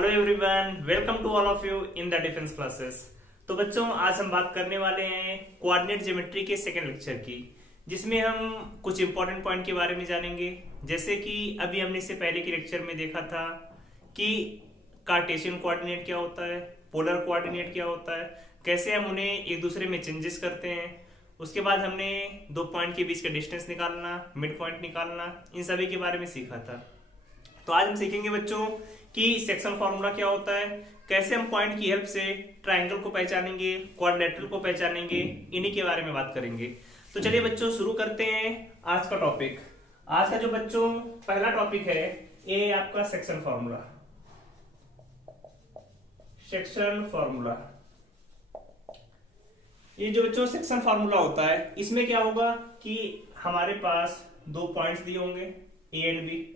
Hello everyone, welcome to all of you in the defence classes. तो बच्चों, आज हम बात करने वाले हैं कोऑर्डिनेट ज्योमेट्री के सेकंड लेक्चर की, जिसमें हम कुछ इंपॉर्टेंट पॉइंट के बारे में जानेंगे। जैसे कि अभी हमने इससे पहले के लेक्चर में देखा था कि कार्टेशियन कोऑर्डिनेट क्या होता है, पोलर कोऑर्डिनेट क्या होता है, कैसे हम उन्हें एक दूसरे में चेंजेस करते हैं। उसके बाद हमने दो पॉइंट के बीच का डिस्टेंस निकालना, मिड पॉइंट निकालना, इन सभी के बारे में सीखा था। तो आज हम सीखेंगे बच्चों कि सेक्शन फॉर्मूला क्या होता है, कैसे हम पॉइंट की हेल्प से ट्राइंगल को पहचानेंगे, क्वाड्रिलेटरल को पहचानेंगे, इन्हीं के बारे में बात करेंगे। तो चलिए बच्चों, शुरू करते हैं आज का टॉपिक। आज का जो बच्चों पहला टॉपिक है, ये आपका सेक्शन फॉर्मूला। सेक्शन फॉर्मूला, ये जो बच्चों सेक्शन फॉर्मूला होता है, इसमें क्या होगा कि हमारे पास दो पॉइंट्स दिए होंगे ए एंड बी,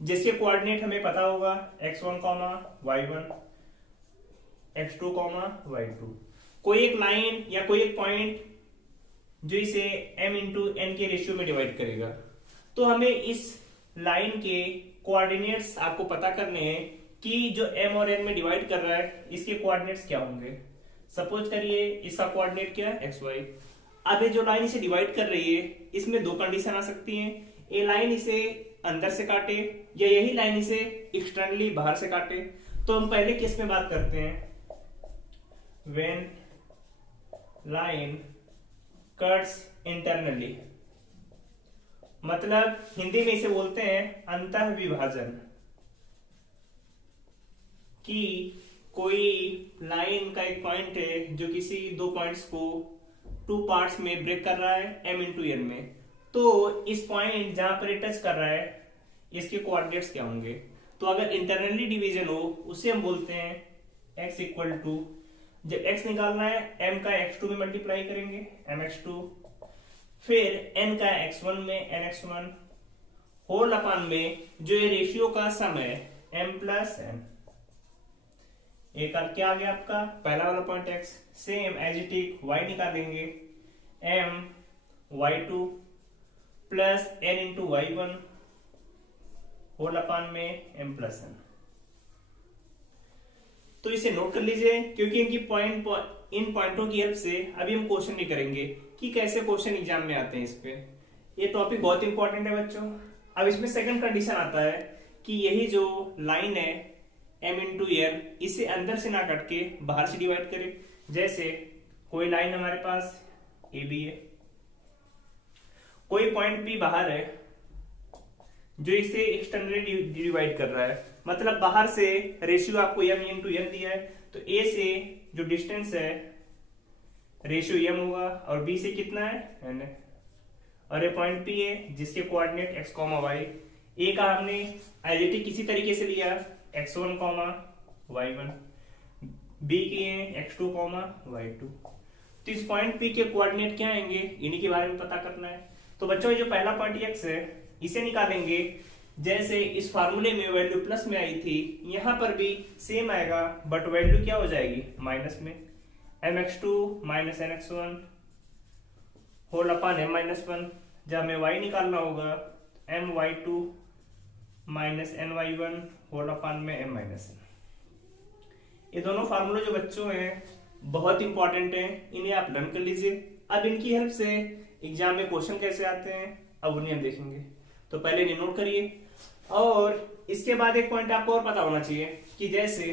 जिसके कोऑर्डिनेट हमें पता होगा x1, y1, x2, y2। कोई एक लाइन या कोई एक पॉइंट जो इसे m इंटू एन के रेशियो में डिवाइड करेगा। तो हमें इस लाइन के कोऑर्डिनेट्स आपको पता करने हैं कि जो m और n में डिवाइड कर रहा है, इसके कोऑर्डिनेट्स क्या होंगे। सपोज करिए इसका कोऑर्डिनेट क्या है, xy। अब ये जो लाइन इसे डिवाइड कर रही है, इसमें दो कंडीशन आ सकती हैं। ये लाइन इसे अंदर से काटे या यही लाइन इसे एक्सटर्नली बाहर से काटे। तो हम पहले केस में बात करते हैं, व्हेन लाइन कट्स इंटरनली, मतलब हिंदी में इसे बोलते हैं अंतः विभाजन। कि कोई लाइन का एक पॉइंट है जो किसी दो पॉइंट्स को टू पार्ट्स में ब्रेक कर रहा है m इंटू एन में। तो इस पॉइंट जहां पर टच कर रहा है, इसके कोऑर्डिनेट्स क्या होंगे। तो अगर इंटरनली डिवीजन हो, उसे हम बोलते हैं x इक्वल टू, जब x निकालना है m का x2 में मल्टीप्लाई करेंगे mx2, फिर n का x1 में nx1, होल अपॉन में जो ये रेशियो का सम है m प्लस n। एक क्या आ गया आपका पहला वाला point x, same as it is y निकालेंगे m y2 plus n into y1 whole upon में m प्लस n। तो इसे नोट कर लीजिए, क्योंकि इन पॉइंटों की हेल्प से अभी हम क्वेश्चन नहीं करेंगे कि कैसे क्वेश्चन एग्जाम में आते हैं। इस पे ये टॉपिक बहुत इंपॉर्टेंट है बच्चों। अब इसमें सेकंड कंडीशन आता है कि यही जो लाइन है m इंटू एन, इसे अंदर से ना कट के बाहर से डिवाइड करें। जैसे कोई लाइन हमारे पास ए बी है, कोई पॉइंट बी बाहर है जो इसे एक्सटर्नली डिवाइड कर रहा है, मतलब बाहर से रेशियो आपको m इंटू एन दिया है, तो a से जो डिस्टेंस है रेशियो m होगा और b से कितना है n है। और ये पॉइंट p है जिसके कोऑर्डिनेट x, y। a का हमने आइडेंटिटी किसी तरीके से लिया x1, y1, b के x2, y2। तो इस पॉइंट p के कोऑर्डिनेट क्या आएंगे, इन्हीं के बारे में पता करना है। तो बच्चों, ये जो पहला पॉइंट x है, इसे निकालेंगे। जैसे इस फार्मूले में वैल्यू प्लस में आई थी, यहां पर भी सेम आएगा, बट वैल्यू क्या हो जाएगी माइनस में, mx2 minus nx1 whole upon m minus 1। जब हमें y निकालना होगा my2 minus ny1 whole upon में m माइनस n। ये दोनों फार्मूले जो बच्चों हैं बहुत इंपॉर्टेंट हैं, इन्हें आप लर्न कर लीजिए। अब इनकी हेल्प से एग्जाम में क्वेश्चन कैसे आते हैं, अब उन्हें हम देखेंगे। तो पहले इन्हें नोट करिए। और इसके बाद एक पॉइंट आपको और पता होना चाहिए कि जैसे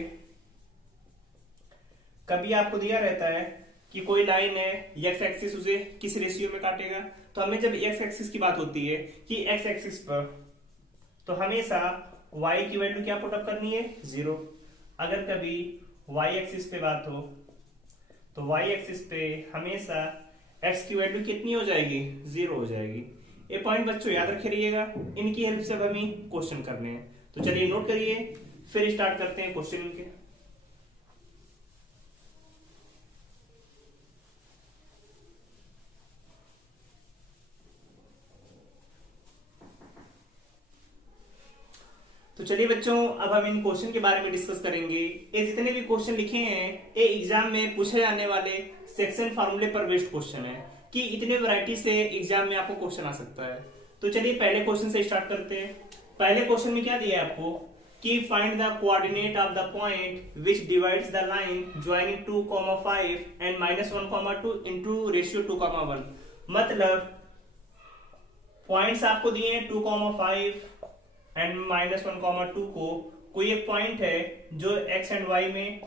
कभी आपको दिया रहता है कि कोई लाइन है, एक्स एक्सिस उसे किस रेशियो में काटेगा। तो हमें जब एक्स एक्सिस की बात होती है कि एक्स एक्सिस पर, तो हमेशा y की वैल्यू क्या पुटअप करनी है, 0। अगर कभी y एक्सिस पे बात हो, तो y एक्सिस पे हमेशा x की वैल्यू कितनी हो जाएगी, 0 हो जाएगी। ये पॉइंट बच्चों याद रखे रहिएगा, इनकी हेल्प से हमें क्वेश्चन करने हैं। तो चलिए नोट करिए, फिर स्टार्ट करते हैं क्वेश्चन इनके। तो चलिए बच्चों, अब हम इन क्वेश्चन के बारे में डिस्कस करेंगे। ये जितने भी क्वेश्चन लिखे हैं, ये एग्जाम में पूछे जाने वाले सेक्शन फार्मूले पर बेस्ड क्वेश्चन है, कि इतने वैरायटी से एग्जाम में आपको क्वेश्चन आ सकता है। तो चलिए पहले क्वेश्चन से स्टार्ट करते हैं। पहले क्वेश्चन में क्या दिया है आपको कि find the coordinate of the point which divides the line joining 2,5 and -1,2 into ratio 2,1। मतलब पॉइंट्स आपको दिए हैं 2,5 एंड -1,2 को, कोई एक पॉइंट है जो x एंड y में,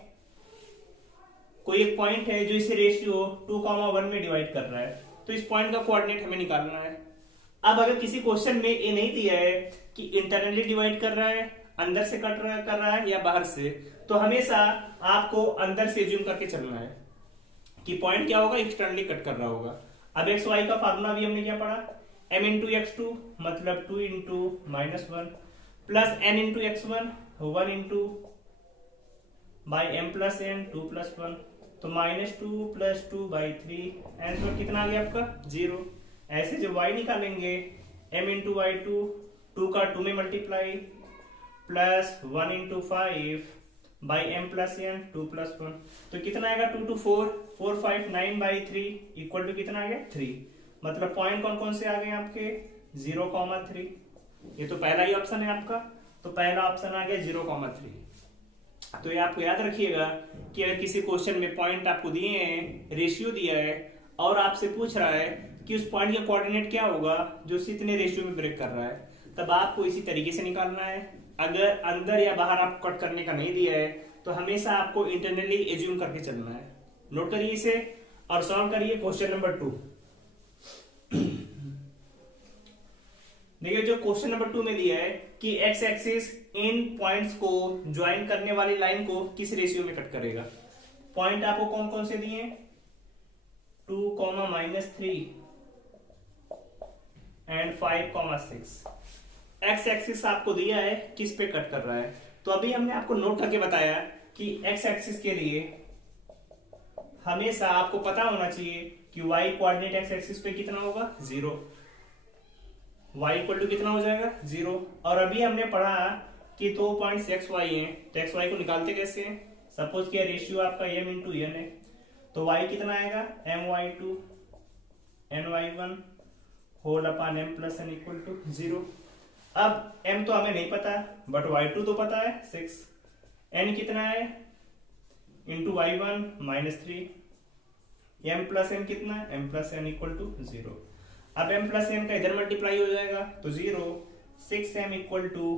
कोई एक पॉइंट है जो इसे रेशियो 2,1 में डिवाइड कर रहा है, तो इस पॉइंट का कोऑर्डिनेट हमें निकालना है। अब अगर किसी क्वेश्चन में ये नहीं दिया है कि इंटरनली डिवाइड कर रहा है, अंदर से कर रहा है या बाहर से, तो हमेशा आपको अंदर से ज्यूम करके चलना है कि पॉइंट क्या होगा, एक्सटर्नली कट कर रहा होगा। अब एक्स वाई का फार्मूला भी हमने क्या पढ़ा, m इंटू एक्स टू मतलब 2 into -1 plus n into x1 1 into by m plus n 2 plus 1, तो -2 प्लस 2 बाई 3, आंसर कितना आ गया आपका 0। ऐसे जब y निकालेंगे m इंटू वाई 2 का 2 में multiply plus 1 into 5 by m plus n 2 plus 1, तो कितना आएगा 2 to 4 4 5 9 बाई 3 इक्वल टू कितना आ गया 3। मतलब पॉइंट कौन कौन से आ गए आपके 0,3, ये तो पहला ही ऑप्शन है आपका, तो पहला ऑप्शन आ गया 0,3। तो ये आपको याद रखिएगा कि अगर किसी क्वेश्चन में पॉइंट आपको दिए हैं, रेशियो दिया है और आपसे पूछ रहा है कि उस पॉइंट का कोऑर्डिनेट क्या होगा जो इतने रेशियो में ब्रेक कर रहा है, तब आपको इसी तरीके से निकालना है। अगर अंदर या बाहर आप कट करने का नहीं दिया है तो हमेशा आपको इंटरनली एज्यूम करके चलना है। नोट करिए इसे और सॉल्व करिए क्वेश्चन नंबर 2। देखिए जो क्वेश्चन नंबर 2 में दिया है कि एक्स एक्सिस इन पॉइंट्स को ज्वाइन करने वाली लाइन को किस रेशियो में कट करेगा। पॉइंट आपको कौन कौन से दिए, 2, -3 एंड 5, 6। एक्स एक्सिस आपको दिया है किस पे कट कर रहा है, तो अभी हमने आपको नोट करके बताया कि एक्स एक्सिस के लिए हमेशा आपको पता होना चाहिए कि y कोऑर्डिनेट एक्स एक्सिस पे कितना होगा 0, y इक्वल टू कितना हो जाएगा 0। और अभी हमने पढ़ा कि 2 पॉइंट्स एक्स वाई है, तो एक्स वाई को निकालते कैसे हैं, सपोज किया रेशियो आपका m इंटू n है, तो y कितना आएगा my2 ny1 whole upon m plus n equal to 0। अब m तो हमें नहीं पता बट y2 तो पता है 6, n कितना है into y1 -3, m plus n कितना है m plus n equal to 0। अब m प्लस n का इधर मल्टीप्लाई हो जाएगा तो 0, 6m इक्वल टू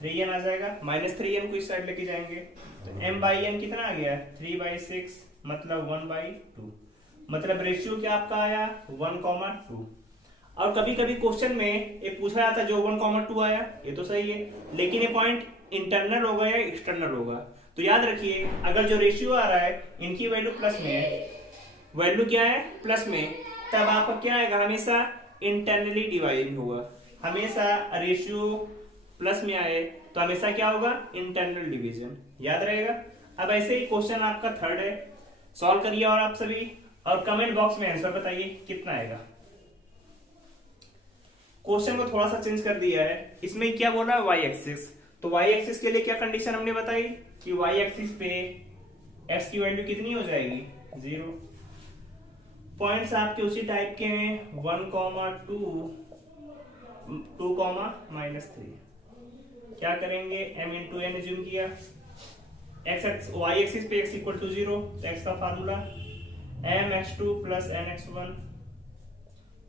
3n आ जाएगा, -3n को इस साइड लेके जाएंगे तो m बाई n कितना आ गया 3/6 मतलब 1/2, मतलब रेशियो क्या आपका आया 1,2। और कभी कभी क्वेश्चन में ये पूछा जाता है जो 1,2 आया ये तो सही है, लेकिन ये पॉइंट इंटरनल होगा या एक्सटर्नल होगा, तो याद रखिए अगर जो रेशियो आ रहा है इनकी वैल्यू प्लस में है, वैल्यू क्या है प्लस में, तब आपका क्या आएगा हमेशा इंटरनली डिवाइड होगा। हमेशा रेशियो प्लस में आए तो हमेशा क्या होगा इंटरनल डिवीजन, याद रहेगा। अब ऐसे ही क्वेश्चन आपका थर्ड है, सॉल्व करिए और आप सभी, और कमेंट बॉक्स में आंसर बताइए कितना आएगा। क्वेश्चन को थोड़ा सा चेंज कर दिया है, इसमें क्या बोला है वाई एक्सिस, तो वाई एक्सिस के लिए क्या कंडीशन हमने बताई कि वाई एक्सिस पे एक्स की वैल्यू कितनी हो जाएगी 0। पॉइंट्स आपके उसी टाइप के हैं 1,2 2, -3, क्या करेंगे m इंटू n एज्यूम किया, x y एक्सिस पे x इक्वल टू 0, तो x का formula mx2 plus nx1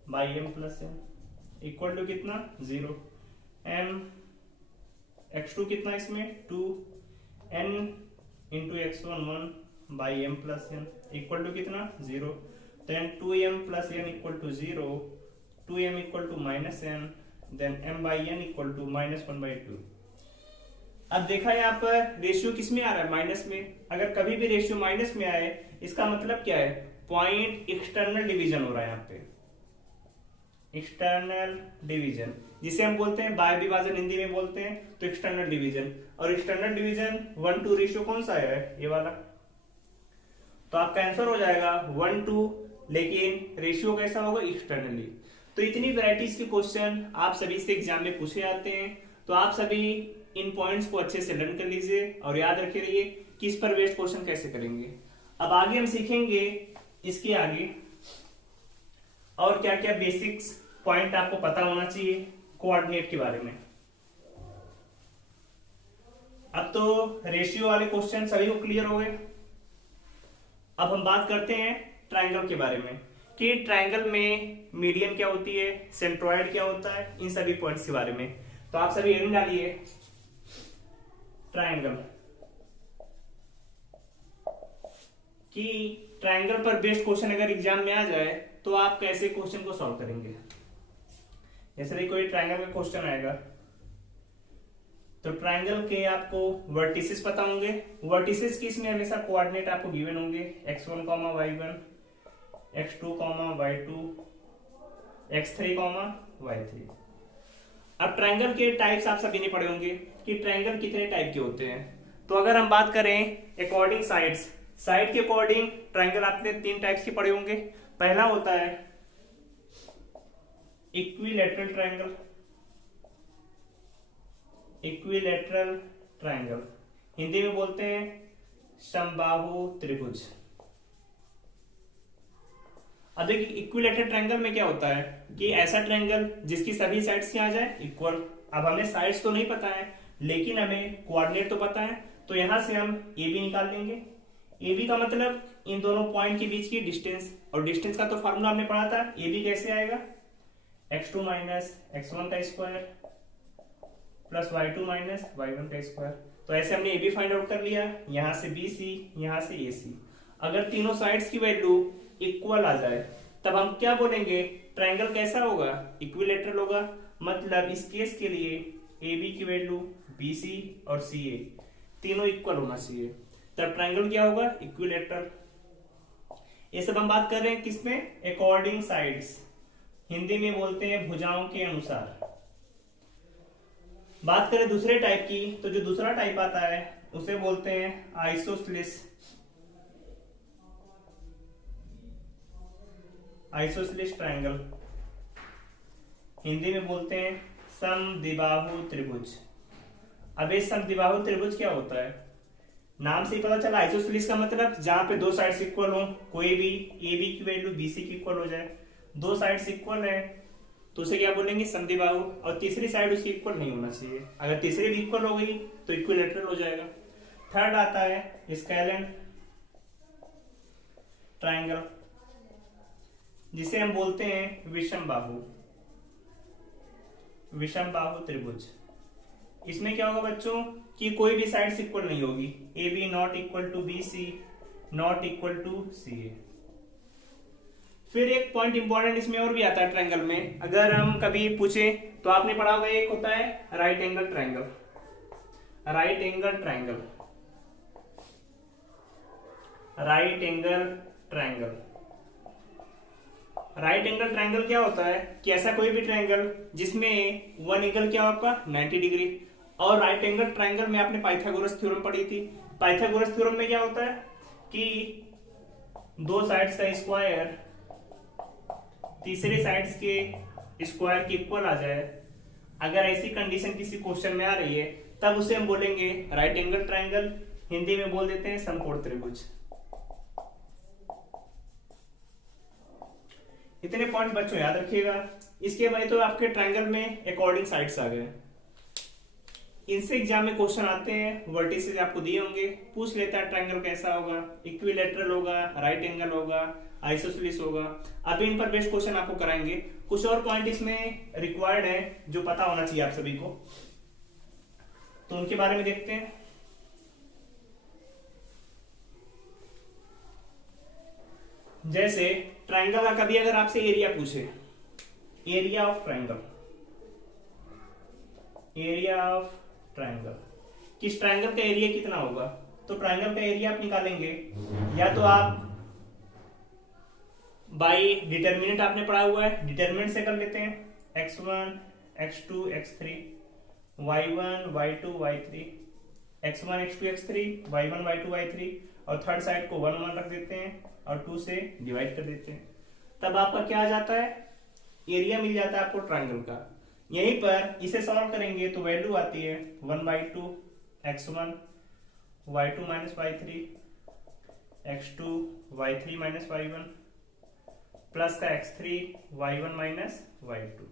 by m plus n equal to कितना 0, m x2 कितना इसमें 2, n into x1 1 by m plus n equal to कितना 0, then 2m plus n equal to 0, 2m equal to minus n, then m by n equal to -1/2। अब देखा यहाँ पर ratio किस में आ रहा है माइनस में, अगर कभी भी रेशियो माइनस में आए इसका मतलब क्या है पॉइंट एक्सटर्नल डिवीजन हो रहा है, यहाँ पे एक्सटर्नल डिवीजन जिसे हम बोलते हैं बाह्य विभाजन हिंदी में बोलते हैं, तो एक्सटर्नल डिवीजन, और एक्सटर्नल डिवीजन 1:2 रेशियो कौन सा है ये वाला, तो आपका आंसर हो जाएगा 1:2, लेकिन रेशियो कैसा होगा एक्सटर्नली। तो इतनी वैरायटीज के क्वेश्चन आप सभी से एग्जाम में पूछे जाते हैं, तो आप सभी इन पॉइंट्स को अच्छे से लर्न कर लीजिए और याद रखे रहिए कि इस पर बेस्ड क्वेश्चन कैसे करेंगे। अब आगे हम सीखेंगे इसके आगे और क्या क्या बेसिक्स पॉइंट आपको पता होना चाहिए कोऑर्डिनेट के बारे में। अब तो रेशियो वाले क्वेश्चन सभी को क्लियर हो गए। अब हम बात करते हैं ट्रायंगल के बारे में कि ट्रायंगल में मीडियन क्या होती है, सेंट्रोइड क्या होता है, इन सभी पॉइंट्स के बारे में। तो आप सभी एम डालिए ट्रायंगल कि ट्रायंगल पर बेस्ड क्वेश्चन अगर एग्जाम में आ जाए तो आप कैसे क्वेश्चन को सॉल्व करेंगे। जैसे कोई ट्रायंगल का क्वेश्चन आएगा तो ट्रायंगल के आपको वर्टिसेस पता होंगे। वर्टिसेस की इसमें हमेशा कोऑर्डिनेट आपको गिवन होंगे x1, y1, x2, y2, x3, y3। अब ट्रायंगल के टाइप्स आप सभी ने पढ़े होंगे कि ट्रायंगल कितने टाइप के होते हैं। तो अगर हम बात करें अकॉर्डिंग साइड्स, साइड के अकॉर्डिंग ट्रायंगल आपने 3 टाइप्स के पढ़े होंगे। पहला होता है equilateral triangle, equilateral triangle Hindi में बोलते हैं समबाहु त्रिभुज। अब देखिए इक्विलैटरल ट्रायंगल में क्या होता है कि ऐसा ट्रायंगल जिसकी सभी साइड्स आ जाए इक्वल। अब हमें साइड्स तो नहीं पता है लेकिन हमें कोऑर्डिनेट तो पता है, तो यहां से हम ए बी निकाल लेंगे। ए बी का मतलब इन दोनों पॉइंट के बीच की डिस्टेंस, और डिस्टेंस का तो फॉर्मूला हमने पढ़ा था। ए बी कैसे आएगा, x2 माइनस x1 का square plus y2 minus y1 का स्क्वायर। तो ऐसे हमने ए बी फाइंड आउट कर लिया, यहां से बी सी, यहां से ए सी। अगर तीनों साइड्स की वैल्यू इक्वल आ जाए तब हम क्या बोलेंगे, ट्रायंगल कैसा होगा, इक्विलैटरल होगा। मतलब इस केस के लिए ए बी की वैल्यू बी सी और सी ए तीनों इक्वल होना चाहिए, तब ट्रायंगल क्या होगा, इक्विलैटरल। ये सब हम बात कर रहे हैं किसमें, अकॉर्डिंग साइड्स, हिंदी में बोलते हैं भुजाओं के अनुसार। बात करें दूसरे टाइप की, तो जो दूसरा टाइप आता है उसे बोलते हैं आइसोसेलेस, आइसोसेलेस ट्रायंगल, हिंदी में बोलते हैं समद्विबाहु त्रिभुज। अब ये समद्विबाहु त्रिभुज क्या होता है, नाम से ही पता चला आइसोसेलेस का मतलब जहां पे दो साइड्स इक्वल हो, कोई भी ए बी की वैल्यू बी सी की इक्वल हो जाए। दो साइड्स इक्वल है तो उसे क्या बोलेंगे, समद्विबाहु। और तीसरी साइड उसकी इक्वल नहीं होना चाहिए, अगर तीसरी भी इक्वल हो गई तो इक्विलैटरल हो जाएगा। थर्ड आता है स्केलेन ट्रायंगल, जिसे हम बोलते हैं विषम बाहु, विषम बाहु त्रिभुज। इसमें क्या होगा बच्चों कि कोई भी साइड इक्वल नहीं होगी, A B not equal to B C not equal to C A. फिर एक पॉइंट इंपॉर्टेंट इसमें और भी आता है ट्रायंगल में, अगर हम कभी पूछे तो आपने पढ़ा होगा, एक होता है right angle triangle, right angle triangle, right angle triangle. Right angle triangle क्या होता है कि ऐसा कोई भी ट्रायंगल जिसमें वन एंगल क्या हो आपका 90 डिग्री। और राइट एंगल ट्रायंगल में आपने पाइथागोरस थ्योरम पढ़ी थी। पाइथागोरस थ्योरम में क्या होता है कि दो साइड्स का स्क्वायर तीसरे साइड्स के स्क्वायर की इक्वल आ जाए, अगर ऐसी कंडीशन किसी क्वेश्चन में आ रही है तब उसे हम बोलेंगे राइट एंगल ट्रायंगल, हिंदी में बोल देते हैं समकोण त्रिभुज। इतने पॉइंट बच्चों याद रखिएगा। इसके बाद तो आपके ट्रायंगल में अकॉर्डिंग साइड्स आ गए, इनसे एग्जाम में क्वेश्चन आते हैं, वर्टिसेस आपको दिए होंगे, पूछ लेता है ट्रायंगल कैसा होगा, इक्विलैटरल होगा, राइट एंगल होगा, आइसोसेलेस होगा। अभी इन पर बेस्ड क्वेश्चन आपको कराएंगे। कुछ और पॉइंट इसमें रिक्वायर्ड है जो पता होना चाहिए आप सभी को, तो उनके बारे में देखते हैं। जैसे ट्रायंगल का कभी अगर आपसे एरिया पूछे, area of triangle, area of triangle, किस ट्रायंगल का एरिया कितना होगा, तो ट्रायंगल का एरिया आप निकालेंगे या तो आप बाई डिटरमिनेंट, आपने पढ़ा हुआ है डिटरमिनेंट से कर लेते हैं, x1 x2 x3 y1 y2 y3 x1 x2 x3 y1 y2 y3 और थर्ड साइड को 1 1 रख देते हैं और 2 से डिवाइड कर देते हैं, तब आपका क्या आ जाता है, एरिया मिल जाता है आपको ट्रायंगल का। यहीं पर इसे सॉल्व करेंगे तो वैल्यू आती है 1/2 x1 y2 minus y3 x2 y3 minus y1 plus का x3 y1 माइनस y2।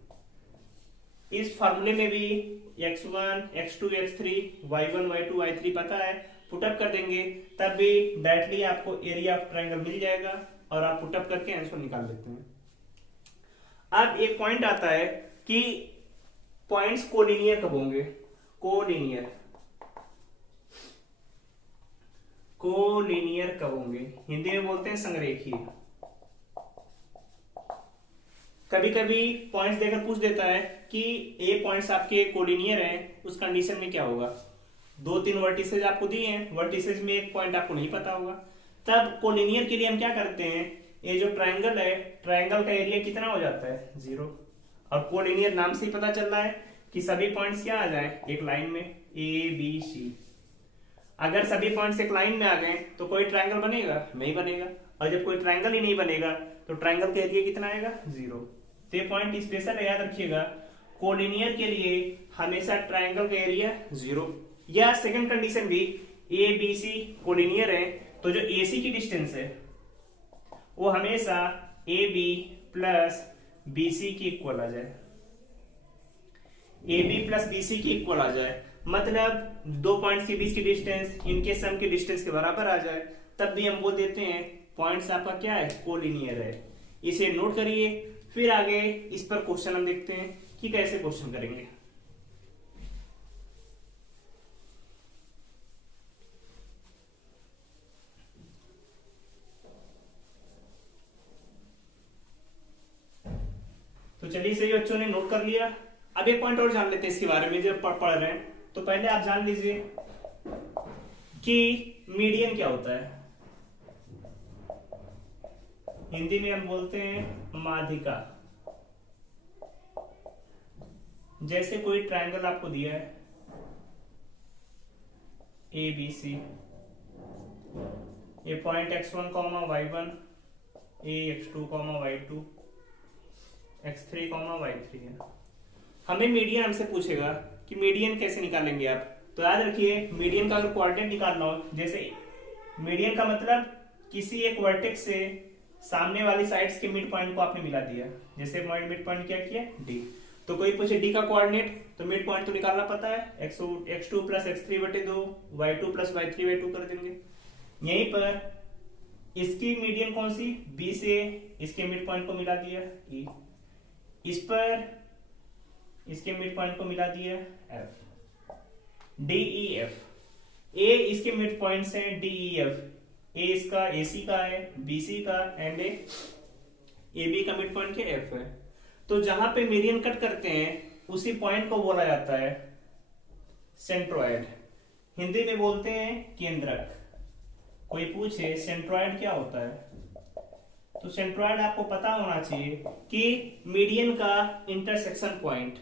इस फार्मूले में भी x1 x2 x3 y1 y2 y3 पता है, पुटअप कर देंगे तब भी डायरेक्टली आपको एरिया ऑफ ट्रायंगल मिल जाएगा और आप पुटअप करके आंसर निकाल लेते हैं। अब एक पॉइंट आता है कि पॉइंट्स कोलिनियर कब होंगे। कोलिनियर कब होंगे, हिंदी में बोलते हैं संरेखीय। कभी कभी पॉइंट्स देकर पूछ देता है कि ए पॉइंट्स आपके कोलिनियर हैं, उस कंडीशन में क्या होगा। 2-3 वर्टिसेज आपको दिए हैं, वर्टिसेज में एक पॉइंट आपको नहीं पता होगा, तब कोलिनियर के लिए हम क्या करते हैं, ये जो ट्रायंगल है, ट्रायंगल का एरिया कितना हो जाता है 0। और कोलिनियर नाम से ही पता चल रहा है कि सभी पॉइंट्स क्या आ जाए एक लाइन में, ए बी सी। अगर सभी पॉइंट्स एक लाइन में आ गए तो कोई ट्रायंगल बनेगा, नहीं बनेगा। और जब कोई ट्रायंगल ही नहीं बनेगा तो ट्रायंगल का एरिया कितना आएगा 0। तो ये पॉइंट स्पेशल याद रखिएगा, कोलिनियर के लिए हमेशा ट्रायंगल का एरिया 0। या सेकंड कंडीशन भी, ए बी सी कोलिनियर है तो जो ए सी की डिस्टेंस है वो हमेशा A B plus B C की इक्वल आ जाए, A B plus B C की इक्वल आ जाए। मतलब दो पॉइंट्स के बीच की डिस्टेंस इनके सम के डिस्टेंस के बराबर आ जाए, तब भी हम बोल देते हैं पॉइंट्स आपका क्या है, कोलिनियर है। इसे नोट करिए। फिर आगे इस पर क्वेश्चन हम देखते हैं कि कैसे क्वेश्चन करेंगे। तो चलिए सही बच्चों ने नोट कर लिया। अब एक पॉइंट और जान लेते हैं इसके बारे में जब पढ़ रहे हैं। तो पहले आप जान लीजिए कि मीडियन क्या होता है। हिंदी में हम बोलते हैं माध्यिका। जैसे कोई ट्रायंगल आपको दिया है ए बी सी, ये पॉइंट x1 y1, ए x2 y2, x3 y3 है। हमें मीडियन हमसे पूछेगा कि मीडियन कैसे निकालेंगे आप। तो याद रखिए, मीडियन का अगर कोऑर्डिनेट निकालना हो, जैसे मीडियन का मतलब किसी एक वर्टेक्स से सामने वाली साइड्स के मिड पॉइंट को आपने मिला दिया। जैसे मिड पॉइंट क्या किया, डी। तो कोई पूछे डी का कोऑर्डिनेट, तो मिड पॉइंट तो निकालना पता है, x2 plus x3/2 y2 plus y3/2 कर देंगे। यहीं पर इसकी मीडियन कौन सी, बी से इसके मिड पॉइंट को मिला दिया ई, इस पर इसके मिड पॉइंट को मिला दिया एफ, डी ई एफ। ए इसके मिड पॉइंट्स हैं डी ई एफ, ए इसका एसी का है, बीसी का, एंड ए बी का मिड पॉइंट क्या एफ है। तो जहां पे मीडियन कट करते हैं उसी पॉइंट को बोला जाता है सेंट्रोइड। हिंदी में बोलते हैं केंद्रक। कोई पूछे सेंट्रोइड क्या होता है, तो सेंट्रोइड आपको पता होना चाहिए कि मीडियन का intersection point,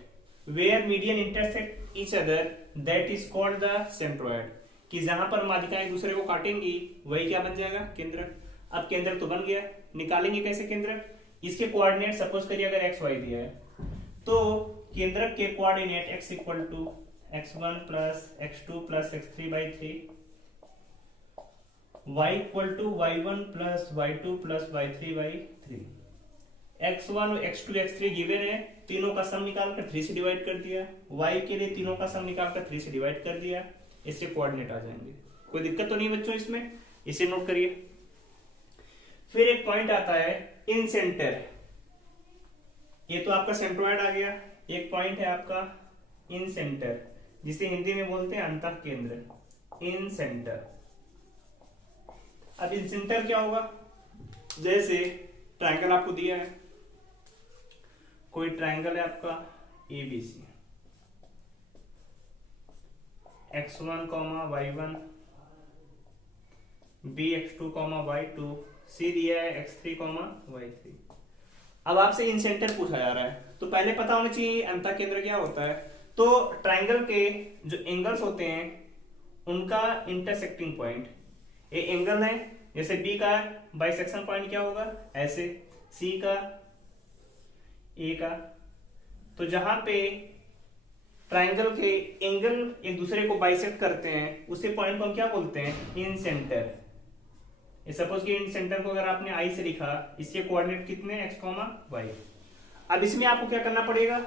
where median intersect each other, that is called the centroid. कि जहां पर माध्यिकाएं एक दूसरे को काटेंगी वही क्या बन जाएगा, केंद्रक। अब केंद्रक तो बन गया, निकालेंगे कैसे केंद्रक। इसके कोऑर्डिनेट सपोज करिए अगर एक्स वाई दिया है, तो केंद्रक के coordinate x equal to x1 plus x2 plus x3/3, y equal to y1 plus y2 plus y3/3। x1 x2 x3 given है, तीनों का सम निकालकर 3 से डिवाइड कर दिया। y के लिए तीनों का सम निकालकर 3 से डिवाइड कर दिया, इससे कोऑर्डिनेट आ जाएंगे। कोई दिक्कत तो नहीं बच्चों इसमें, इसे नोट करिए। फिर एक पॉइंट आता है इन सेंटर। ये तो आपका सेंट्रोइड आ गया। एक पॉइंट है आपका इन सेंटर, जिसे हिंदी में बोलते हैं अंतः केंद्र, इन सेंटर। अब इन सेंटर क्या होगा, जैसे ट्रायंगल आपको दिया है, कोई ट्रायंगल है आपका ABC, x1, y1, bx2, y2, c दिया है x3, y3। अब आपसे इन सेंटर पूछा जा रहा है, तो पहले पता होना चाहिए अंतः केंद्र क्या होता है। तो ट्रायंगल के जो एंगल्स होते हैं उनका इंटरसेक्टिंग पॉइंट, ये एंगल है, जैसे बी का बाइसेक्शन पॉइंट क्या होगा ऐसे, सी का, ए का। तो जहां पे ट्रायंगल के एंगल एक दूसरे को बाइसेक्ट करते हैं उसी पॉइंट को हम क्या बोलते हैं, इन सेंटर। सपोज कि इन सेंटर को अगर आपने आई से लिखा, इसके कोऑर्डिनेट कितने x, y। अब इसमें आपको क्या करना पड़ेगा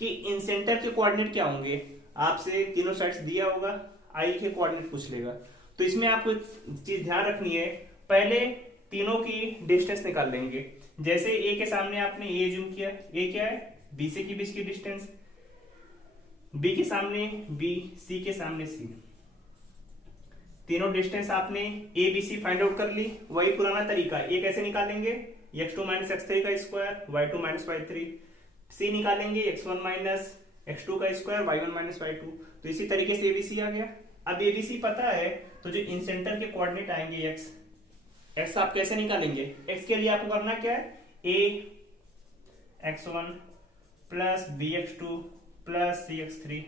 कि इन सेंटर के कोऑर्डिनेट क्या होंगे, आपसे तीनों साइड्स दिया होगा, आई के कोऑर्डिनेट पूछ लेगा। तो इसमें आपको चीज ध्यान रखनी है, पहले तीनों की डिस्टेंस निकाल लेंगे। जैसे ए के सामने आपने ए जूम किया, ए क्या है, बी से के बीच की डिस्टेंस, बी के सामने बी, सी के सामने सी, तीनों डिस्टेंस आपने A B C find out कर ली। वही पुराना तरीका, ए कैसे निकालेंगे, x2 माइनस x3 का स्क्वायर, y2 माइनस y3, सी निकालेंगे x1 माइनस x2 का स्क्वायर, y1 माइनस y2। तो इसी तरीके से एबीसी आ गया। अब एबीसी पता है तो जो इन सेंटर के कोऑर्डिनेट आएंगे x आप कैसे निकालेंगे, x के लिए आपको करना क्या है, a x1 plus bx2 plus cx3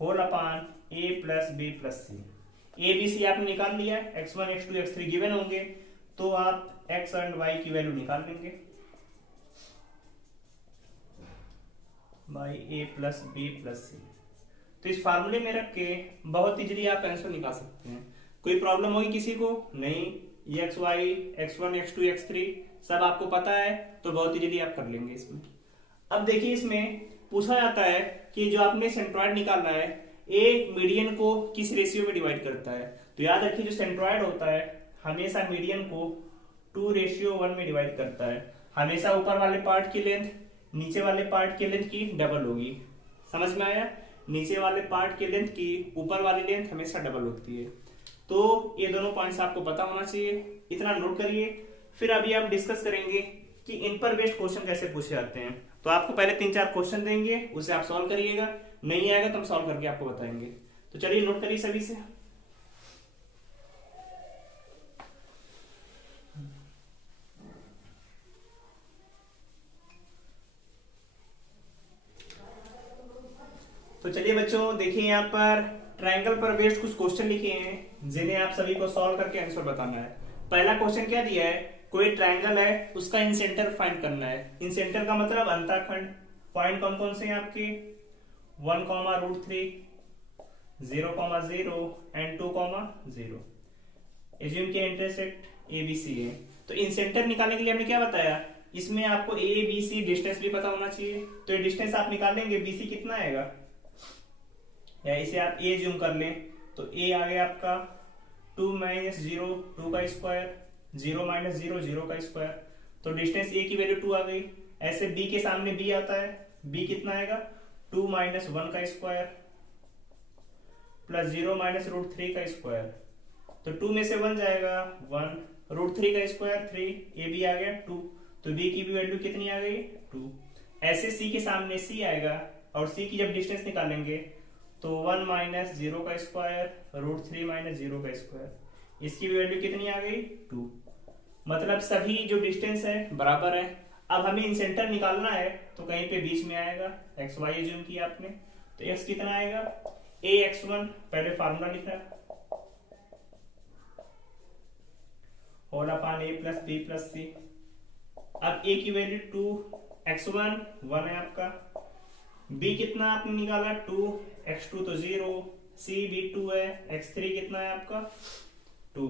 whole upon a plus b plus c। A B C आपने निकाल लिया, x1 x2 x3 गिवन होंगे, तो आप x एंड y की वैल्यू निकाल लेंगे by a plus b plus c। तो इस फार्मूले में रख के बहुत इजीली आप आंसर निकाल सकते हैं। कोई प्रॉब्लम होगी किसी को नहीं, ये x y x1 x2 x3 सब आपको पता है, तो बहुत इजीली आप कर लेंगे इसमें। अब देखिए इसमें पूछा जाता है कि जो आपने सेंट्रॉइड निकालना है, ए मीडियन को किस रेशियो में डिवाइड करता है। तो याद रखिए जो सेंट्रॉइड होता है हमेशा मीडियन को 2:1 में डिवाइड करता है। हमेशा ऊपर वाले पार्ट की लेंथ नीचे वाले पार्ट की लेंथ की डबल होगी। समझ में आया, नीचे वाले पार्ट की लेंथ की ऊपर वाली लेंथ हमेशा डबल होती है। तो ये दोनों पॉइंट्स आपको पता होना चाहिए, इतना नोट करिए। फिर अभी हम डिस्कस करेंगे कि इन पर बेस्ड क्वेश्चन कैसे पूछे जाते हैं। तो आपको पहले 3-4 क्वेश्चन देंगे, उसे आप सॉल्व करिएगा, नहीं आएगा तो हम सॉल्व करके आपको बताएंगे। तो चलिए नोट करिए सभी से। तो चलिए बच्चों देखिए यहाँ पर ट्रायंगल पर बेस्ड कुछ क्वेश्चन लिखे हैं जिन्हें आप सभी को सॉल्व करके आंसर बताना है। पहला क्वेश्चन क्या दिया है, कोई ट्रायंगल है उसका इन सेंटर फाइंड करना है। इन सेंटर का मतलब अंतःखंड। पॉइंट कौन कौन से हैं आपके, 1,√3, 0,0 एंड 2,0। एज्यूम के इंटरसेक्ट ए बी सी है। तो इन सेंटर निकालने के लिए हमने क्या बताया, इसमें आपको ए बी सी डिस्टेंस भी पता होना चाहिए। तो ये डिस्टेंस आप निकाल लेंगे, बी सी कितना आएगा, या इसे आप ए जूम कर लें तो ए आ गया आपका 2 - 0 2 का स्क्वायर, 0 - 0 0 का स्क्वायर। तो डिस्टेंस ए की वैल्यू 2 आ गई। ऐसे बी के सामने बी आता है, बी कितना आएगा 2 - 1 का स्क्वायर प्लस 0 - √3 का स्क्वायर। तो 2 में से 1 जाएगा 1, √3 का स्क्वायर 3, ए बी आ गया 2। तो बी की भी वैल्यू कितनी आ गई 2। ऐसे सी के सामने सी आएगा और सी की जब डिस्टेंस निकालेंगे तो 1 - 0 का स्क्वायर √3 - 0 का स्क्वायर, इसकी वैल्यू कितनी आ गई 2। मतलब सभी जो डिस्टेंस है बराबर है। अब हमें इन सेंटर निकालना है तो कहीं पे बीच में आएगा, एक्स वाई जूम किया आपने, तो एक्स कितना आएगा a x1, पहले फार्मूला लिखा whole upon a plus b plus c। अब a की वैल्यू 2, x1 1 है आपका, b कितना आपने निकाला 2, x2 तो 0, c भी 2 है, x3 कितना है आपका 2,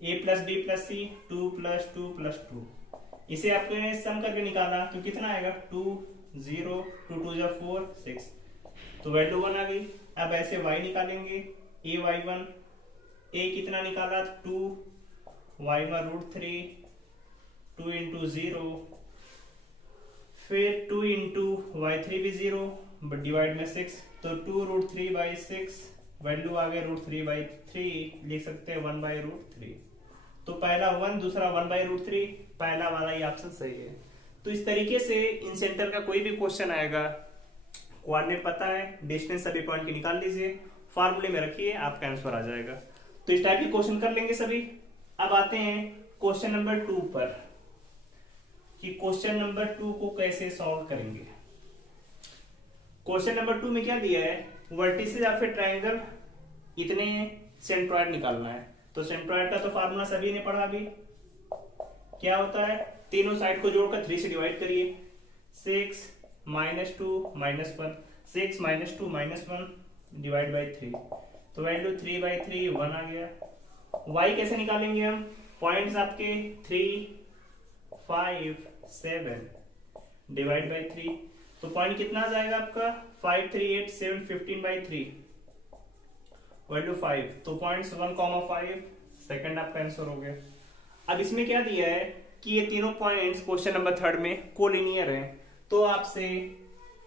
a plus b plus c 2 + 2 + 2। इसे आपने सम करके निकाला तो कितना आएगा 2 0 2 2 जा 4 6, तो वैल्यू 1 आ गई। अब ऐसे y निकालेंगे, a y1, a कितना निकाला 2, y1 √3, 2 × 0, फिर 2 × y3 भी 0 बट डिवाइड में 6, तो 2 √3/6 वैल्यू आ गया √3/3, लिख सकते हैं 1/√3। तो पहला 1 दूसरा 1/√3, पहला वाला ही ऑप्शन सही है। तो इस तरीके से इन सेंटर का कोई भी क्वेश्चन आएगा, कोऑर्डिनेट पता है, डिस्टेंस सभी पॉइंट की निकाल लीजिए, फार्मूले में रखिए, आपका आंसर आ जाएगा। तो इस टाइप के क्वेश्चन कर लेंगे सभी। अब आते हैं क्वेश्चन नंबर 2 पर कि क्वेश्चन नंबर 2 को कैसे सॉल्व करेंगे। क्वेश्चन नंबर 2 में क्या दिया है, वर्टिसेस ऑफ ए ट्रायंगल इतने सेंट्रॉइड निकालना है। तो सेंट्रॉइड का तो फार्मूला सभी ने पढ़ा भी, क्या होता है तीनों साइड को जोड़कर 3 से डिवाइड करिए, 6 - 2 - 1, 6 - 2 - 1 डिवाइड बाई 3, तो वैल्यू 3/3 1 आ गया। y कैसे निकालेंगे हम, पॉइंट्स आपके 3 5 7 डिवाइड बाई 3, तो तो पॉइंट कितना आ जाएगा आपका 538715/3 वैल्यू 5, तो पॉइंट्स 1,5 सेकंड आपका आंसर हो गया। अब इसमें क्या दिया है कि ये तीनों पॉइंट्स क्वेश्चन नंबर 3 में कोलिनियर है, तो आपसे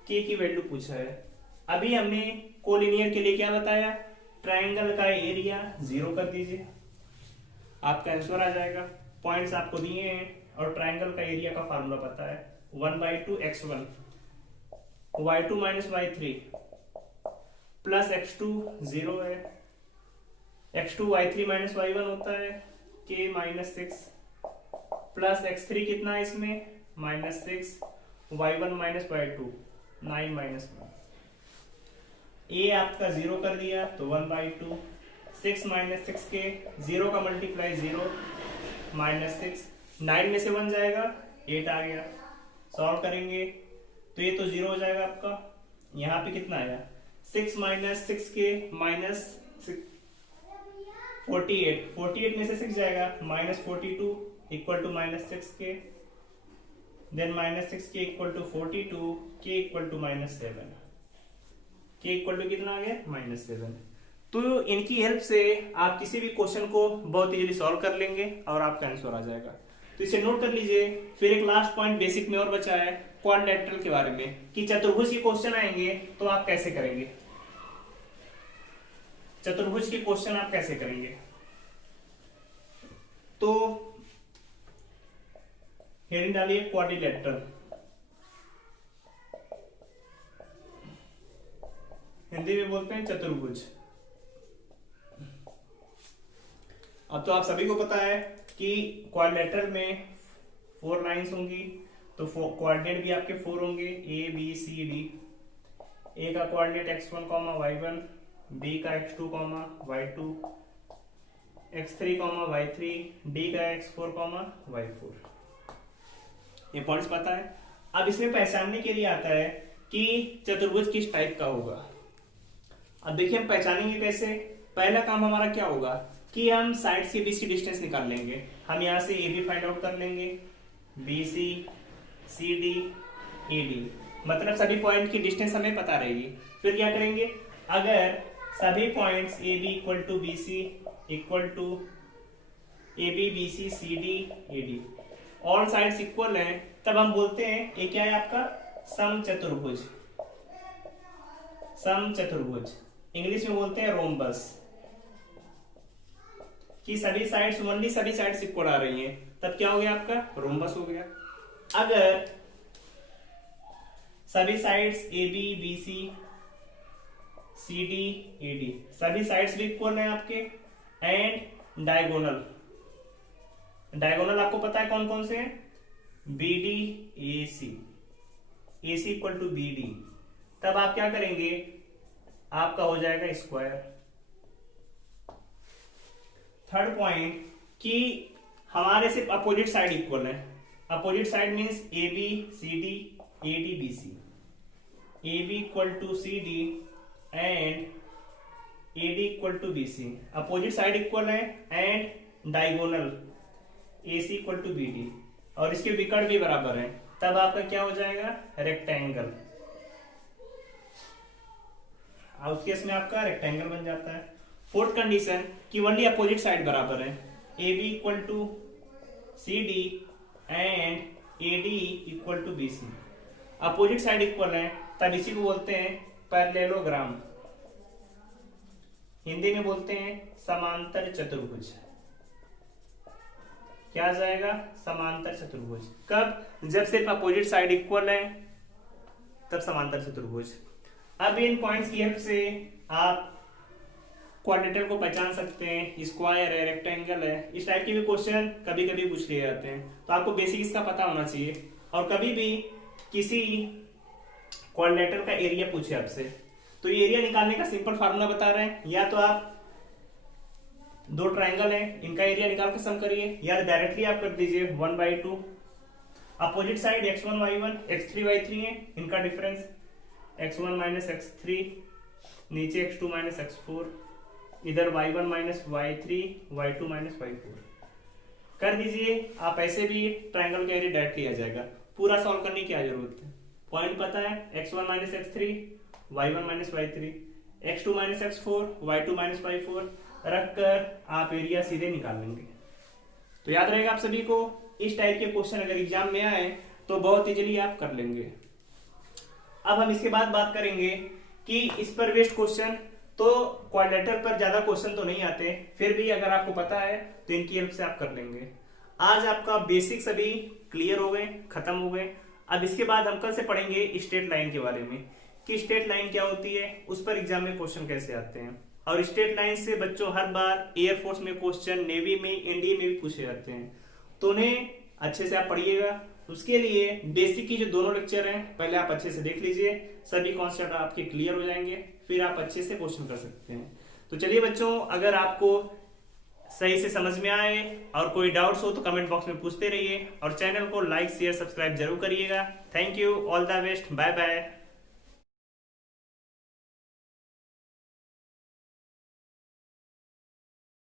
के की वैल्यू पूछा है। अभी हमने कोलिनियर के लिए क्या बताया, ट्रायंगल का एरिया 0 कर दीजिए, आपका आंसर आ जाएगा। पॉइंट्स आपको दिए हैं और ट्रायंगल का एरिया का फार्मूला पता है 1/2x1 y2 minus y3 plus x2 0 है, x2 y3 माइनस y1 होता है k माइनस 6 प्लस x3 कितना है इसमें -6 y1 minus y2 9 minus 1, a आपका 0 कर दिया तो 1/2 6 माइनस 6 के 0 का मल्टीप्लाई 0 -6 9 में से 1 जाएगा 8 आ गया। सॉल्व करेंगे तो ये तो 0 हो जाएगा आपका। यहाँ पे कितना आया 6 माइनस 6 के माइनस 48 में से 6 जाएगा -42 इक्वल टू -6 के, देन -6 के इक्वल टू 42 के इक्वल टू -7 के इक्वल टू कितना आ गया -7। तो इनकी हेल्प से आप किसी भी क्वेश्चन को बहुत इजीली सॉल्व कर लेंगे और आपका आंसर आ जाएगा। तो इसे नोट कर लीजिए। फिर एक लास्ट पॉइंट बेसिक में और बचा है क्वाड्रिलेटरल के बारे में कि चतुर्भुज के क्वेश्चन आएंगे तो आप कैसे करेंगे, चतुर्भुज के क्वेश्चन आप कैसे करेंगे। तो हेडिंग डालिए क्वाड्रिलेटरल, हिंदी में बोलते हैं चतुर्भुज। अब तो आप सभी को पता है कि क्वाड्रिलेटरल में 4 लाइंस होंगी, तो कोऑर्डिनेट भी आपके 4 होंगे ए बी सी डी। ए का कोऑर्डिनेट x1, y1, बी का x2, y2, x3, y3, D का x4, y4। ये पॉइंट्स पता है। अब इसमें पहचानने के लिए आता है कि चतुर्भुज किस टाइप का होगा। अब देखिए हम पहचानेंगे कैसे। पहला काम हमारा क्या होगा कि हम साइड के बीच की डिस्टेंस निकाल लेंगे। हम यहाँ से ए बी फाइंड आउट कर लेंगे, B C, C D, A D, मतलब सभी पॉइंट की डिस्टेंस हमें पता रहेगी। फिर क्या करेंगे, अगर सभी points A B equal to B C equal to A B B C C D A D, all sides equal हैं, तब हम बोलते हैं ये क्या है आपका समचतुर्भुज। समचतुर्भुज इंग्लिश में बोलते हैं रोम्बस, कि सभी साइड्स ओनली सभी साइड्स इक्वल आ रही हैं, तब क्या हो गया आपका रोम्बस हो गया। अगर सभी sides A B B C C D A D सभी साइड्स भी इक्वल हैं आपके, एंड डायगोनल, डायगोनल आपको पता है कौन कौन से हैं, B D A C equal to B D, तब आप क्या करेंगे, आपका हो जाएगा स्क्वायर। थर्ड पॉइंट कि हमारे सिर्फ अपोजिट साइड इक्वल है। Opposite side means A B C D A D B C, A B equal to C D and A D equal to B C, opposite side equal है, and diagonal A C equal to B D, और इसके विकर्ण भी बराबर है, तब आपका क्या हो जाएगा रेक्टेंगल। उस केस में आपका रेक्टेंगल बन जाता है। फोर्थ कंडीशन कि ओनली अपोजिट साइड बराबर है, A B equal to C D and A D equal to B C, opposite side equal है, तब इसी को बोलते हैं पैरेललोग्राम, हिंदी में बोलते हैं समांतर चतुर्भुज। क्या आ जाएगा समांतर चतुर्भुज। कब, जब सिर्फ अपोजिट साइड इक्वल है तब समांतर चतुर्भुज। अब इन पॉइंट्स की हेल्प से आप क्वाड्रेटर को पहचान सकते हैं, स्क्वायर है, रेक्टेंगल है, इस टाइप के भी क्वेश्चन कभी कभी पूछ लिए जाते हैं, तो आपको बेसिक इसका पता होना चाहिए। और कभी भी किसी क्वाड्रेटर का एरिया पूछे आपसे, तो ये एरिया निकालने का सिंपल फार्मूला बता रहे हैं, या तो आप दो ट्राइंगल हैं इनका एरिया निकाल के सम करिए, या डायरेक्टली आप कर दीजिए 1/2, opposite side x1 y1 x3 y3 है, इनका डिफरेंस x1 माइनस x3, नीचे x2 माइनस x4, इधर y1 minus y3 y2 minus y4 कर दीजिए। आप ऐसे भी ट्राइंगल का एरिया डायरेक्टली आ जाएगा, पूरा सॉल्व करने की क्या जरूरत है। पॉइंट पता है x1 minus x3, y1 minus y3, x2 minus x4, y2 minus y4 रखकर आप एरिया सीधे निकाल लेंगे। तो याद रहेगा आप सभी को, इस टाइप के क्वेश्चन अगर एग्जाम में आए तो बहुत इजीली आप कर लेंगे। अब हम इसके बाद बात करेंगे कि इस पर बेस्ड क्वेश्चन, तो क्वाड्रेटर पर ज्यादा क्वेश्चन तो नहीं आते, फिर भी अगर आपको पता है तो इनकी हेल्प से आप कर लेंगे। आज आपका बेसिक्स अभी क्लियर हो गए, खत्म हो गए। अब इसके बाद हम कल से पढ़ेंगे स्ट्रेट लाइन के बारे में कि स्ट्रेट लाइन क्या होती है, उस पर एग्जाम में क्वेश्चन कैसे आते हैं। और स्ट्रेट लाइन से बच्चों हर बार एयरफोर्स में क्वेश्चन, नेवी में, इंडियन में भी पूछे जाते हैं, तो उन्हें अच्छे से आप पढ़िएगा। उसके लिए बेसिक की जो दोनों लेक्चर हैं पहले आप अच्छे से देख लीजिए, सभी कॉन्सेप्ट आपके क्लियर हो जाएंगे, फिर आप अच्छे से क्वेश्चन कर सकते हैं। तो चलिए बच्चों, अगर आपको सही से समझ में आए और कोई डाउट्स हो तो कमेंट बॉक्स में पूछते रहिए और चैनल को लाइक शेयर सब्सक्राइब जरूर करिएगा। Thank you, all the best, bye bye.